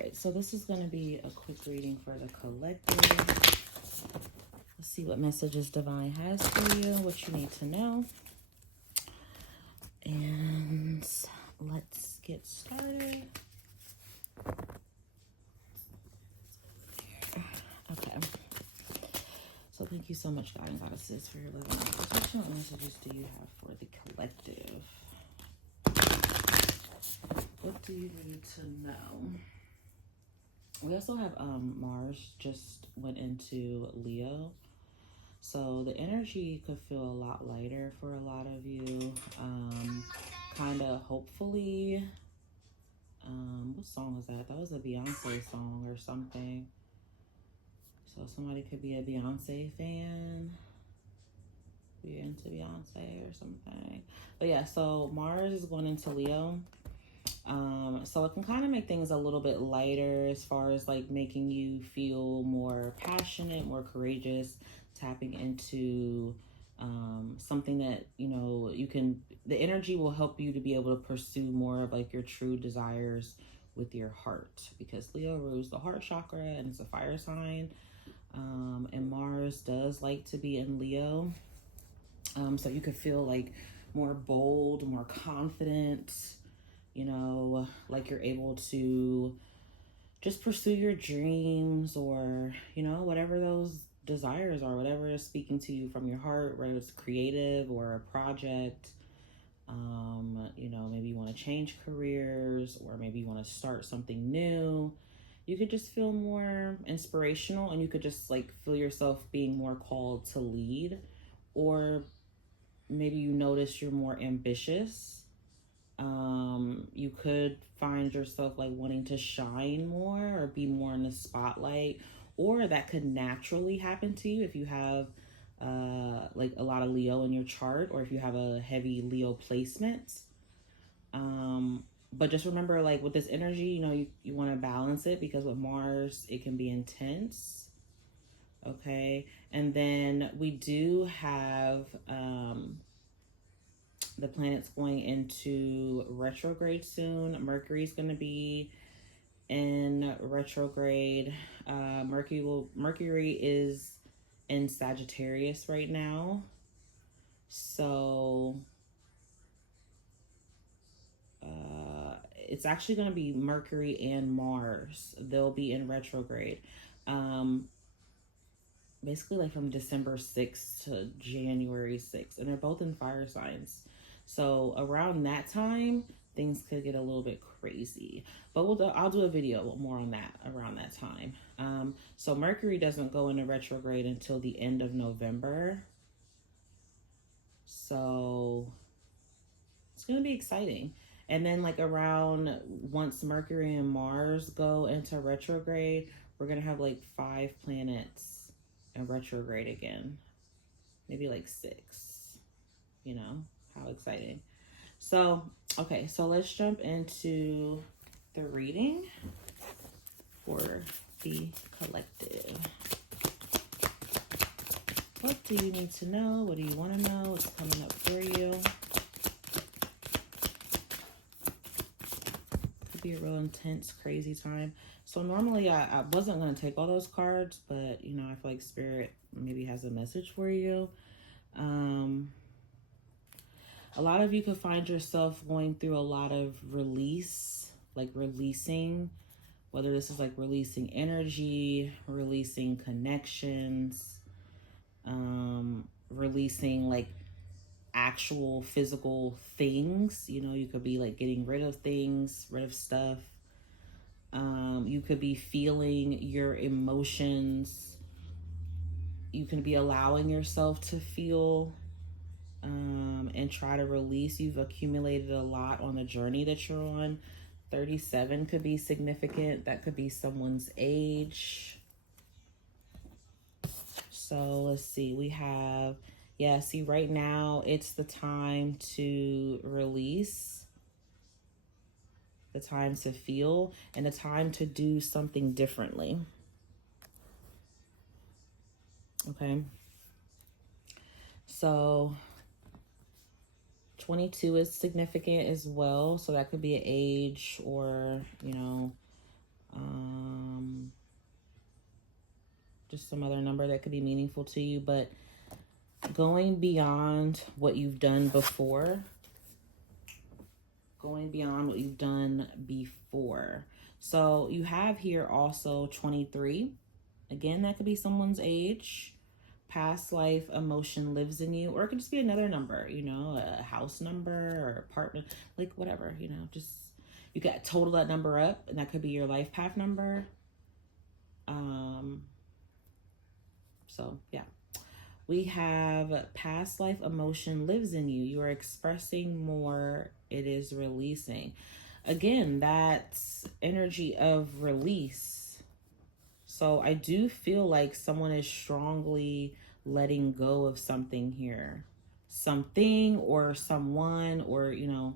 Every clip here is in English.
right, so this is going to be a quick reading for the collective. Let's see what messages Divine has for you, what you need to know. And let's get started. Okay. So thank you so much, God and Goddesses, for your love and protection. What messages do you have for the collective? What do you need to know? We also have Mars just went into Leo. So the energy could feel a lot lighter for a lot of you. Kind of hopefully, what song was that? That was a Beyonce song or something. So somebody could be a Beyonce fan. Be into Beyonce or something. But yeah, so Mars is going into Leo. So it can kind of make things a little bit lighter as far as like making you feel more passionate, more courageous, tapping into something that, you know, you can, the energy will help you to be able to pursue more of like your true desires with your heart, because Leo rules the heart chakra and it's a fire sign. And Mars does like to be in Leo. So you could feel like more bold, more confident, you know, like you're able to just pursue your dreams, or, you know, whatever those desires are, whatever is speaking to you from your heart, whether it's creative or a project. You know, maybe you want to change careers, or maybe you want to start something new. You could just feel more inspirational, and you could just like feel yourself being more called to lead, or maybe you notice you're more ambitious. You could find yourself like wanting to shine more or be more in the spotlight, or that could naturally happen to you if you have like a lot of Leo in your chart, or if you have a heavy Leo placement. But just remember, like with this energy, you know, you want to balance it, because with Mars, it can be intense. Okay. And then we do have the planet's going into retrograde soon. Mercury's going to be in retrograde. Mercury is in Sagittarius right now. So it's actually going to be Mercury and Mars. They'll be in retrograde. Basically like from December 6th to January 6th. And they're both in fire signs. So around that time, things could get a little bit crazy. But I'll do a video more on that around that time. So Mercury doesn't go into retrograde until the end of November. So it's going to be exciting. And then like around, once Mercury and Mars go into retrograde, we're going to have like 5 planets in retrograde again. Maybe like 6. You know, how exciting. So, okay, so let's jump into the reading for the collective. What do you need to know? What do you want to know? What's coming up for you? Could be a real intense, crazy time. So normally I wasn't going to take all those cards, but, you know, I feel like Spirit maybe has a message for you. A lot of you could find yourself going through a lot of release, like releasing, whether this is like releasing energy, releasing connections, releasing like actual physical things. You know, you could be like getting rid of things, rid of stuff. You could be feeling your emotions. You can be allowing yourself to feel and try to release. You've accumulated a lot on the journey that you're on. 37 could be significant. That could be someone's age. So let's see. We have, yeah, see right now it's the time to release, the time to feel, and the time to do something differently. Okay. So 22 is significant as well. So that could be an age, or, you know, just some other number that could be meaningful to you, but going beyond what you've done before. Going beyond what you've done before. So you have here also 23. Again, that could be someone's age. Past life emotion lives in you, or it could just be another number, you know, a house number or apartment, like whatever, you know, just you got total that number up, and that could be your life path number. So yeah, we have past life emotion lives in you. You are expressing more. It is releasing. Again, that's energy of release. So I do feel like someone is strongly letting go of something here. Something or someone, or, you know,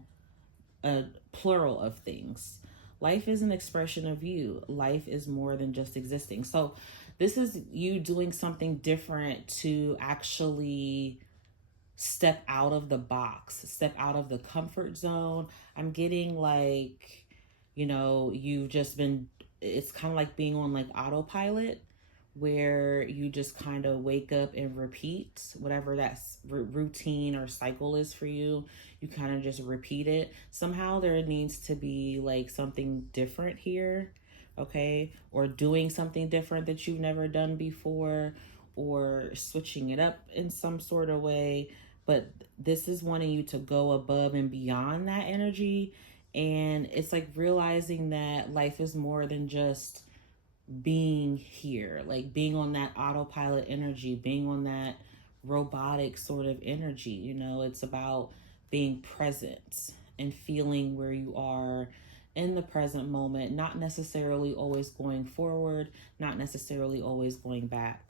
a plural of things. Life is an expression of you. Life is more than just existing. So this is you doing something different to actually step out of the box, step out of the comfort zone. I'm getting like, you know, you've just been, it's kind of like being on like autopilot, where you just kind of wake up and repeat whatever that routine or cycle is for you. You kind of just repeat it. Somehow there needs to be like something different here, okay? Or doing something different that you've never done before, or switching it up in some sort of way. But this is wanting you to go above and beyond that energy. And it's like realizing that life is more than just being here, like being on that autopilot energy, being on that robotic sort of energy. You know, it's about being present and feeling where you are in the present moment, not necessarily always going forward, not necessarily always going back.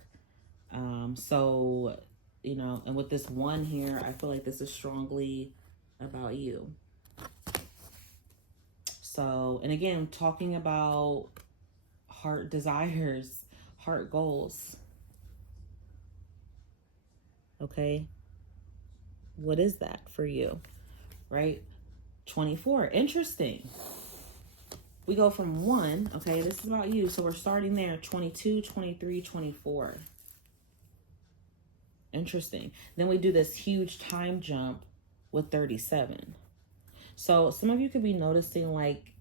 So, you know, and with this one here, I feel like this is strongly about you. So, and again, talking about heart desires, heart goals. Okay. What is that for you? Right? 24. Interesting. We go from 1. Okay. This is about you. So we're starting there. 22, 23, 24. Interesting. Then we do this huge time jump with 37. So some of you could be noticing like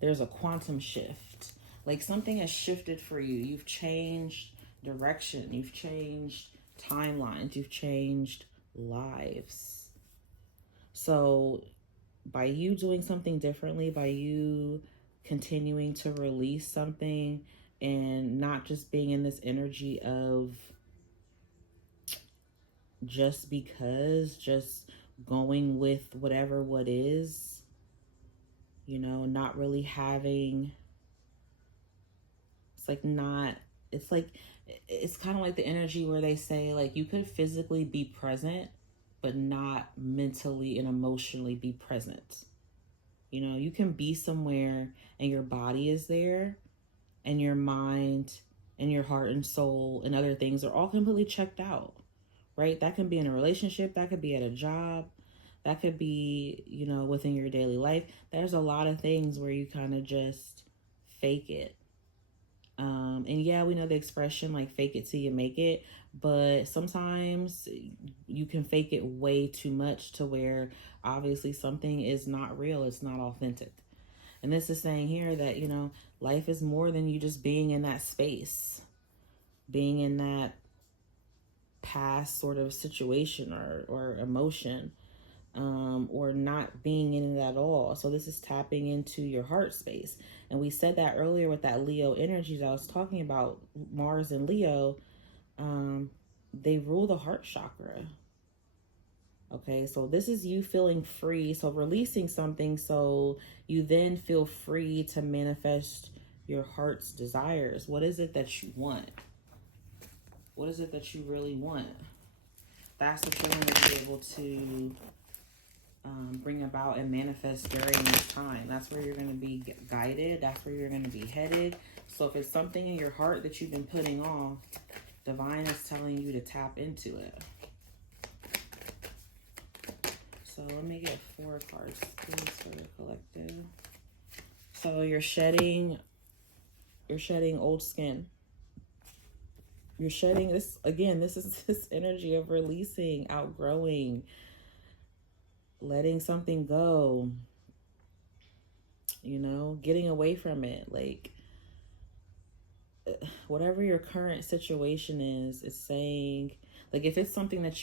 there's a quantum shift. Like something has shifted for you. You've changed direction. You've changed timelines. You've changed lives. So by you doing something differently, by you continuing to release something and not just being in this energy of just because, just going with whatever what is, you know, not really having, it's kind of like the energy where they say like you could physically be present but not mentally and emotionally be present. You know, you can be somewhere and your body is there and your mind and your heart and soul and other things are all completely checked out, right? That can be in a relationship, that could be at a job, that could be, you know, within your daily life. There's a lot of things where you kind of just fake it. And yeah, we know the expression like fake it till you make it, but sometimes you can fake it way too much to where obviously something is not real, it's not authentic. And this is saying here that, you know, life is more than you just being in that space, being in that past sort of situation or emotion, or not being in it at all. So this is tapping into your heart space. And we said that earlier with that Leo energy that I was talking about, Mars and Leo, they rule the heart chakra. Okay, so this is you feeling free, so releasing something so you then feel free to manifest your heart's desires. What is it that you want? What is it that you really want? That's what you're going to be able to bring about and manifest during this time. That's where you're going to be guided. That's where you're going to be headed. So if it's something in your heart that you've been putting off, Divine is telling you to tap into it. So let me get 4 cards, please, for the collective. So you're shedding old skin. You're shedding this again. This is this energy of releasing, outgrowing, letting something go, getting away from it. Like, whatever your current situation is, it's saying, like, if it's something that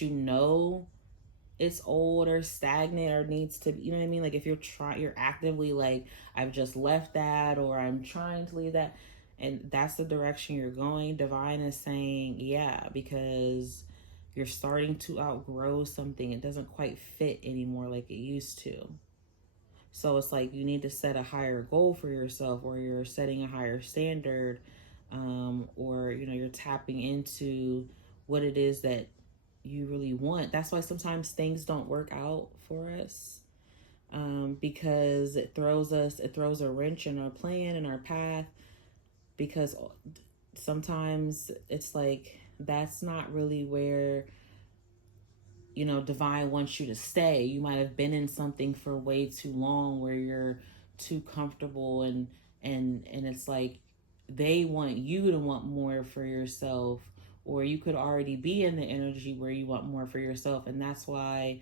it's old or stagnant or needs to, you know what I mean? Like, if you're actively like, I've just left that, or I'm trying to leave that, and that's the direction you're going, divine is saying, yeah, because you're starting to outgrow something. It doesn't quite fit anymore like it used to. So it's like you need to set a higher goal for yourself, or you're setting a higher standard, or you're tapping into what it is that you really want. That's why sometimes things don't work out for us, because it throws a wrench in our plan and our path, because sometimes it's like that's not really where divine wants you to stay. You might have been in something for way too long where you're too comfortable, and it's like they want you to want more for yourself, or you could already be in the energy where you want more for yourself, and that's why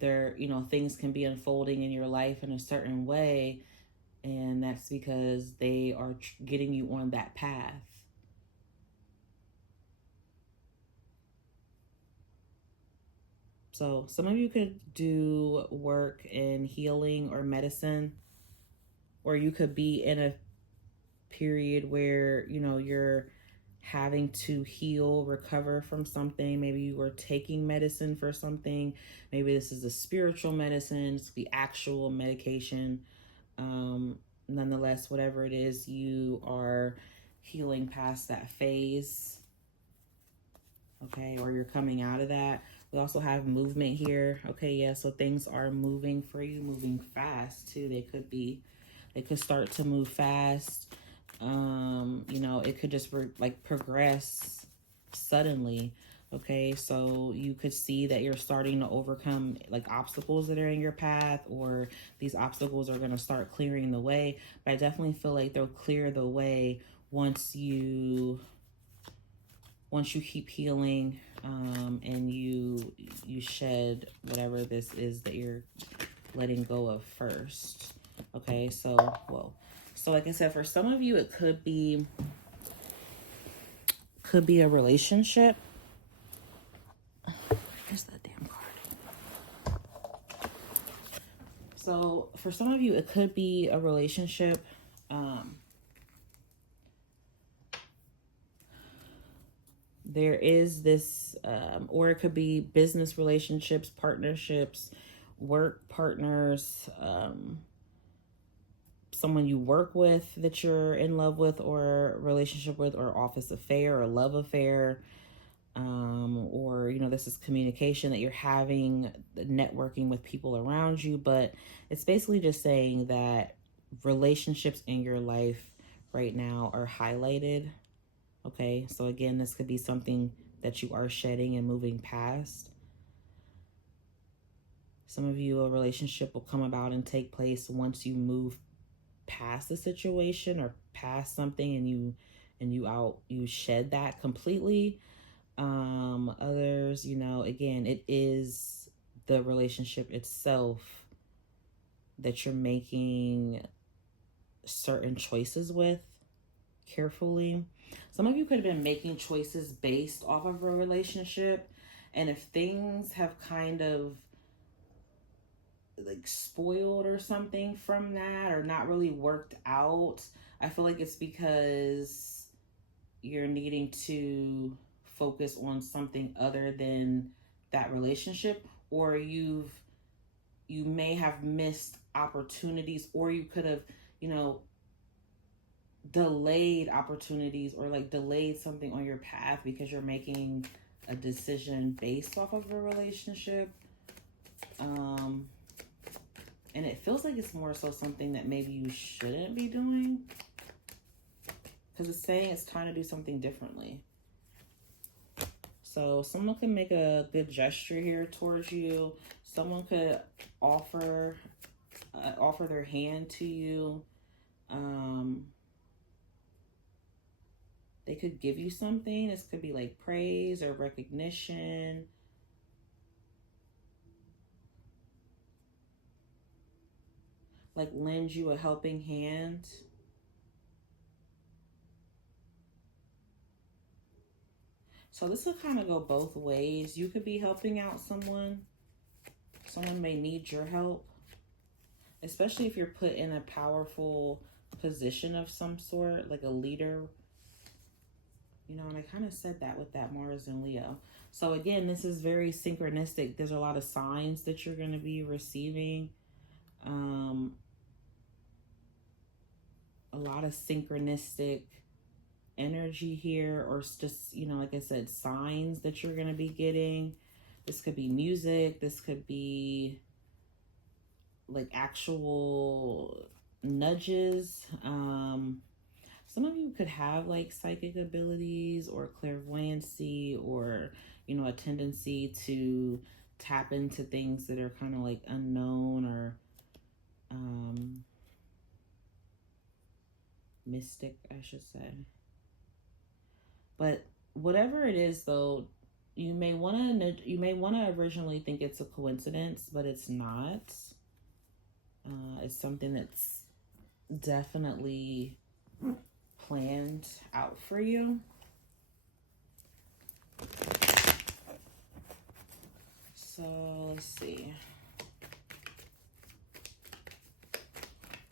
things can be unfolding in your life in a certain way, and that's because they are getting you on that path. So some of you could do work in healing or medicine, or you could be in a period where, you're having to heal, recover from something. Maybe you were taking medicine for something. Maybe this is a spiritual medicine, it's the actual medication. Nonetheless, whatever it is, you are healing past that phase. Okay, or you're coming out of that. We also have movement here. Okay, yeah, so things are moving for you, moving fast too. They could start to move fast. It could just progress suddenly. Okay, so you could see that you're starting to overcome like obstacles that are in your path, or these obstacles are going to start clearing the way. But I definitely feel like they'll clear the way once you keep healing, and you shed whatever this is that you're letting go of first. Okay, so like I said, for some of you it could be a relationship. Where's that damn card? So for some of you it could be a relationship. There is this, or it could be business relationships, partnerships, work partners, someone you work with that you're in love with, or relationship with, or office affair or love affair, or this is communication that you're having, networking with people around you. But it's basically just saying that relationships in your life right now are highlighted. Okay, so again, this could be something that you are shedding and moving past. Some of you, a relationship will come about and take place once you move past the situation or past something, and you shed that completely. Others, again, it is the relationship itself that you're making certain choices with carefully. Some of you could have been making choices based off of a relationship, and if things have kind of like spoiled or something from that, or not really worked out, I feel like it's because you're needing to focus on something other than that relationship, or you may have missed opportunities, or you could have delayed opportunities, or like delayed something on your path because you're making a decision based off of a relationship. And it feels like it's more so something that maybe you shouldn't be doing, because it's saying it's time to do something differently. So someone can make a good gesture here towards you. Someone could offer their hand to you. They could give you something. This could be like praise or recognition. Like lend you a helping hand. So this will kind of go both ways. You could be helping out someone. Someone may need your help, especially if you're put in a powerful position of some sort, like a leader. You know, and I kind of said that with that Mars and Leo. So again, this is very synchronistic. There's a lot of signs that you're going to be receiving. A lot of synchronistic energy here, or just, you know, like I said, signs that you're going to be getting. This could be music. This could be like actual nudges. Some of you could have like psychic abilities or clairvoyancy, or, you know, a tendency to tap into things that are kind of like unknown, or mystic, I should say. But whatever it is, though, you may want to originally think it's a coincidence, but it's not. It's something that's definitely planned out for you. So let's see.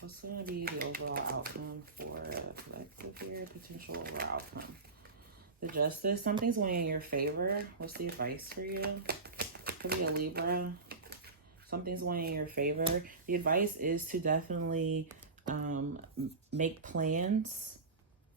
What's going to be the overall outcome for collective here? Potential overall outcome. The Justice. Something's going in your favor. What's the advice for you? Could be a Libra. Something's going in your favor. The advice is to definitely make plans.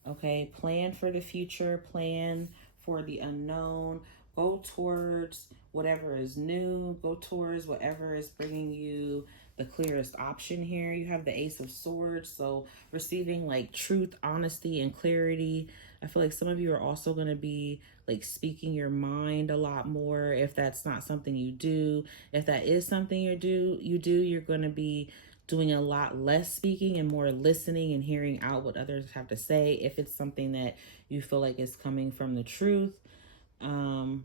Okay, plan for the future. Plan for the unknown. Go towards whatever is new. Go towards whatever is bringing you the clearest option here. You have the Ace of Swords, so receiving like truth, honesty, and clarity. I feel like some of you are also going to be like speaking your mind a lot more. If that's not something you do, if that is something you do, you're going to be doing a lot less speaking and more listening and hearing out what others have to say. If it's something that you feel like is coming from the truth. Some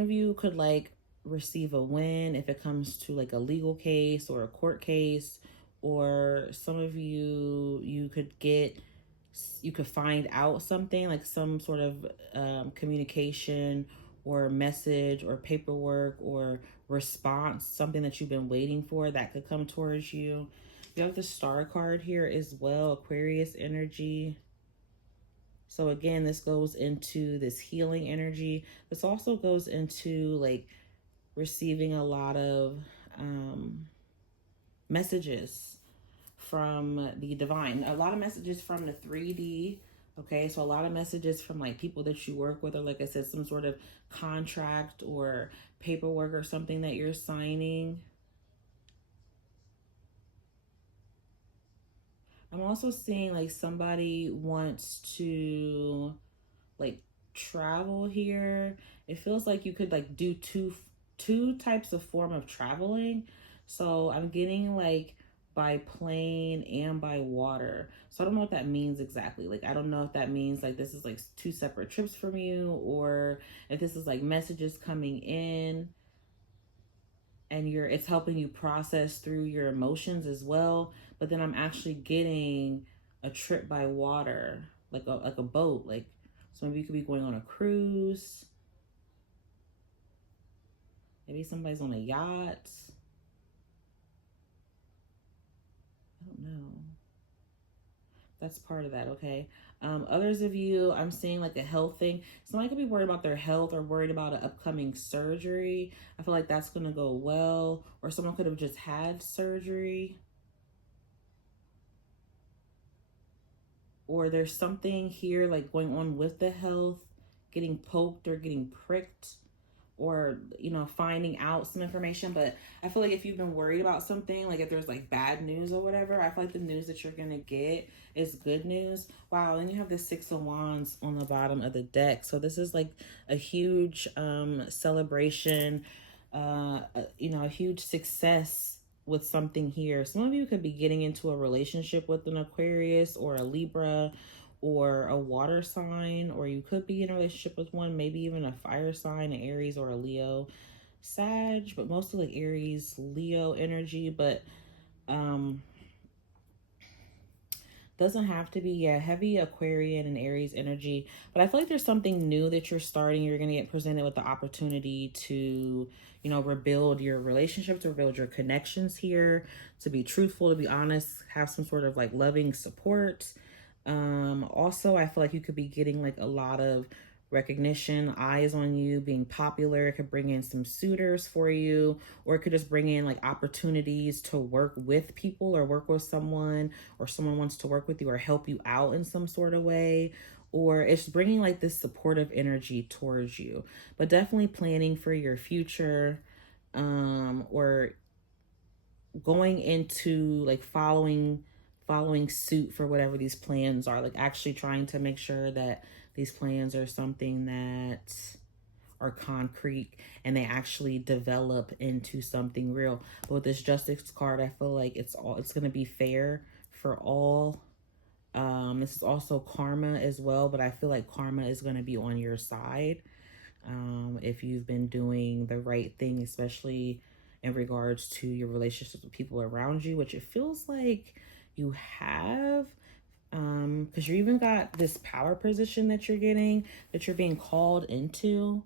of you could like receive a win if it comes to like a legal case or a court case, or some of you could find out something, like some sort of communication or message or paperwork or response, something that you've been waiting for that could come towards you. You have the Star card here as well, Aquarius energy. So again, this goes into this healing energy. This also goes into like receiving a lot of messages from the divine, a lot of messages from the 3D. Okay, so a lot of messages from like people that you work with, or like I said, some sort of contract or paperwork or something that you're signing. I'm also seeing like somebody wants to like travel here. It feels like you could like do two types of form of traveling. So I'm getting like by plane and by water. So I don't know what that means exactly. Like, I don't know if that means like this is like two separate trips from you, or if this is like messages coming in and it's helping you process through your emotions as well. But then I'm actually getting a trip by water, like a boat. Like some of you could be going on a cruise. Maybe somebody's on a yacht. I don't know. That's part of that, okay? Others of you, I'm seeing like a health thing. Somebody could be worried about their health or worried about an upcoming surgery. I feel like that's going to go well. Or someone could have just had surgery. Or there's something here like going on with the health, getting poked or getting pricked, or, you know, finding out some information. But I feel like if you've been worried about something, like if there's like bad news or whatever, I feel like the news that you're gonna get is good news. Wow. Then you have the 6 of Wands on the bottom of the deck. So this is like a huge celebration, you know, a huge success with something here. Some of you could be getting into a relationship with an Aquarius or a Libra or a water sign, or you could be in a relationship with one, maybe even a fire sign, an Aries or a Leo, Sag, but mostly like Aries, Leo energy. But doesn't have to be, yeah, heavy Aquarian and Aries energy. But I feel like there's something new that you're starting. You're going to get presented with the opportunity to, you know, rebuild your relationships, rebuild your connections here, to be truthful, to be honest, have some sort of like loving support. Also, I feel like you could be getting like a lot of recognition, eyes on you, being popular. It could bring in some suitors for you, or it could just bring in like opportunities to work with people or work with someone, or someone wants to work with you or help you out in some sort of way, or it's bringing like this supportive energy towards you. But definitely planning for your future, or going into like following suit for whatever these plans are, like actually trying to make sure that these plans are something that are concrete and they actually develop into something real. But with this Justice card, I feel like it's going to be fair for all. This is also karma as well, but I feel like karma is going to be on your side. If you've been doing the right thing, especially in regards to your relationships with people around you, which it feels like you have, because you even got this power position that you're getting, that you're being called into.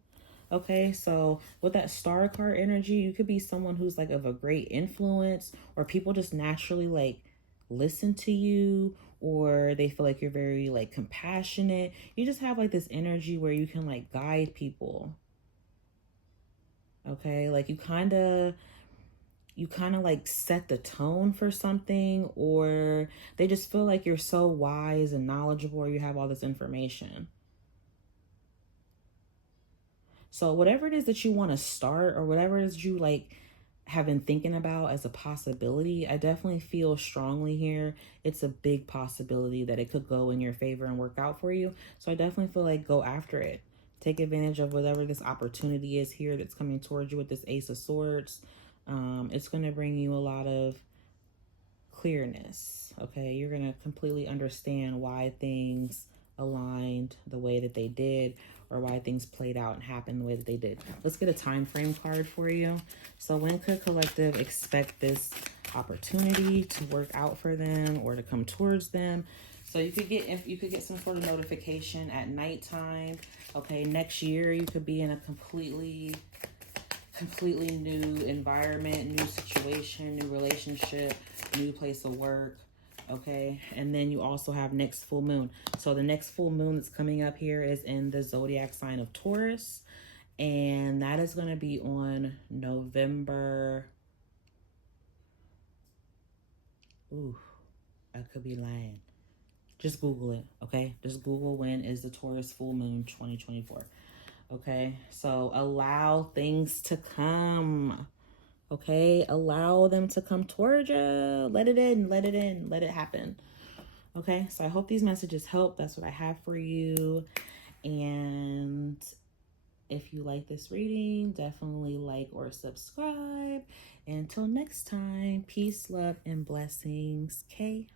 Okay, so with that star card energy, you could be someone who's like of a great influence, or people just naturally like listen to you, or they feel like you're very like compassionate. You just have like this energy where you can like guide people. Okay, like you kind of like set the tone for something, or they just feel like you're so wise and knowledgeable, or you have all this information. So whatever it is that you want to start, or whatever it is you like have been thinking about as a possibility, I definitely feel strongly here. It's a big possibility that it could go in your favor and work out for you. So I definitely feel like go after it. Take advantage of whatever this opportunity is here that's coming towards you with this Ace of Swords. It's going to bring you a lot of clearness. Okay, you're going to completely understand why things aligned the way that they did, or why things played out and happened the way that they did. Let's get a time frame card for you. So when could collective expect this opportunity to work out for them or to come towards them? So you could get some sort of notification at nighttime. Okay, next year you could be in a completely new environment, new situation, new relationship, new place of work. Okay, and then you also have next full moon. So the next full moon that's coming up here is in the zodiac sign of Taurus, and that is going to be on November. Ooh, I could be lying. Just Google it, okay? Just Google when is the Taurus full moon 2024. Okay, so allow things to come. Okay, allow them to come towards you. Let it in, let it in, let it happen. Okay, so I hope these messages help. That's what I have for you. And if you like this reading, definitely like or subscribe. Until next time, peace, love, and blessings. Kay.